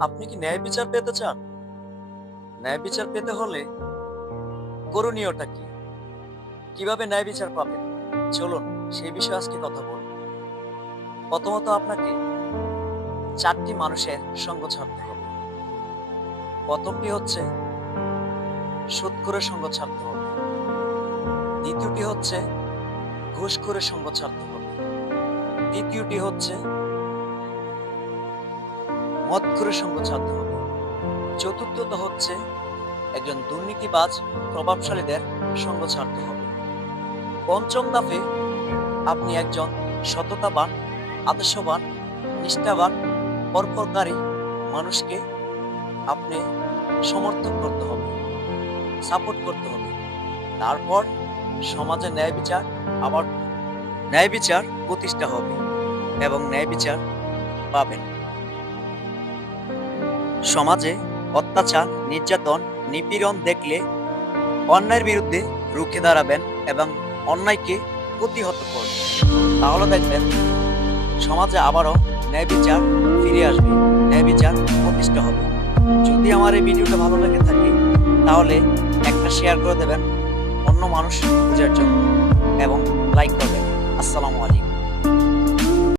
আপনি কি ন্যায় বিচার পেতে চান? ন্যায় বিচার পেতে হলে করণীয়টা কি? কীভাবে ন্যায় বিচার পাবেন? চলুন, সেই বিষয়ে আজকে কথা বলব। প্রথমত আপনাকে চারটি মানুষের সঙ্গ ছাড়তে হবে। প্রথমটি হচ্ছে সুদখোরের সঙ্গ ছাড়তে হবে। দ্বিতীয়টি হচ্ছে ঘুষখোরের সঙ্গ ছাড়তে হবে। তৃতীয়টি হচ্ছে মদখোরের সঙ্গ ছাড়তে হবে চতুর্থত হচ্ছে একজন দুর্নীতিবাজ, প্রভাবশালীদের সঙ্গ ছাড়তে হবে পঞ্চম দাফে আপনি একজন সততাবান, আদর্শবান, নিষ্ঠাবান পরপরকারী মানুষকে আপনি সমর্থন করতে হবে, সাপোর্ট করতে হবে। তারপর সমাজে ন্যায় বিচার, আবার ন্যায় বিচার প্রতিষ্ঠা হবে এবং ন্যায় বিচার পাবেন। সমাজে অত্যাচার, নির্যাতন, নিপীড়ন দেখলে অন্যায়ের বিরুদ্ধে রুখে দাঁড়াবেন এবং অন্যায়কে প্রতিহত করবেন। তাহলে দেখবেন সমাজে আবারও ন্যায় বিচার ফিরে আসবে, ন্যায় বিচার প্রতিষ্ঠা হবে। যদি আমার এই ভিডিওটা ভালো লেগে থাকে, তাহলে একটা শেয়ার করে দেবেন অন্য মানুষ বোঝার জন্য এবং লাইক করবেন। আসসালামু আলাইকুম।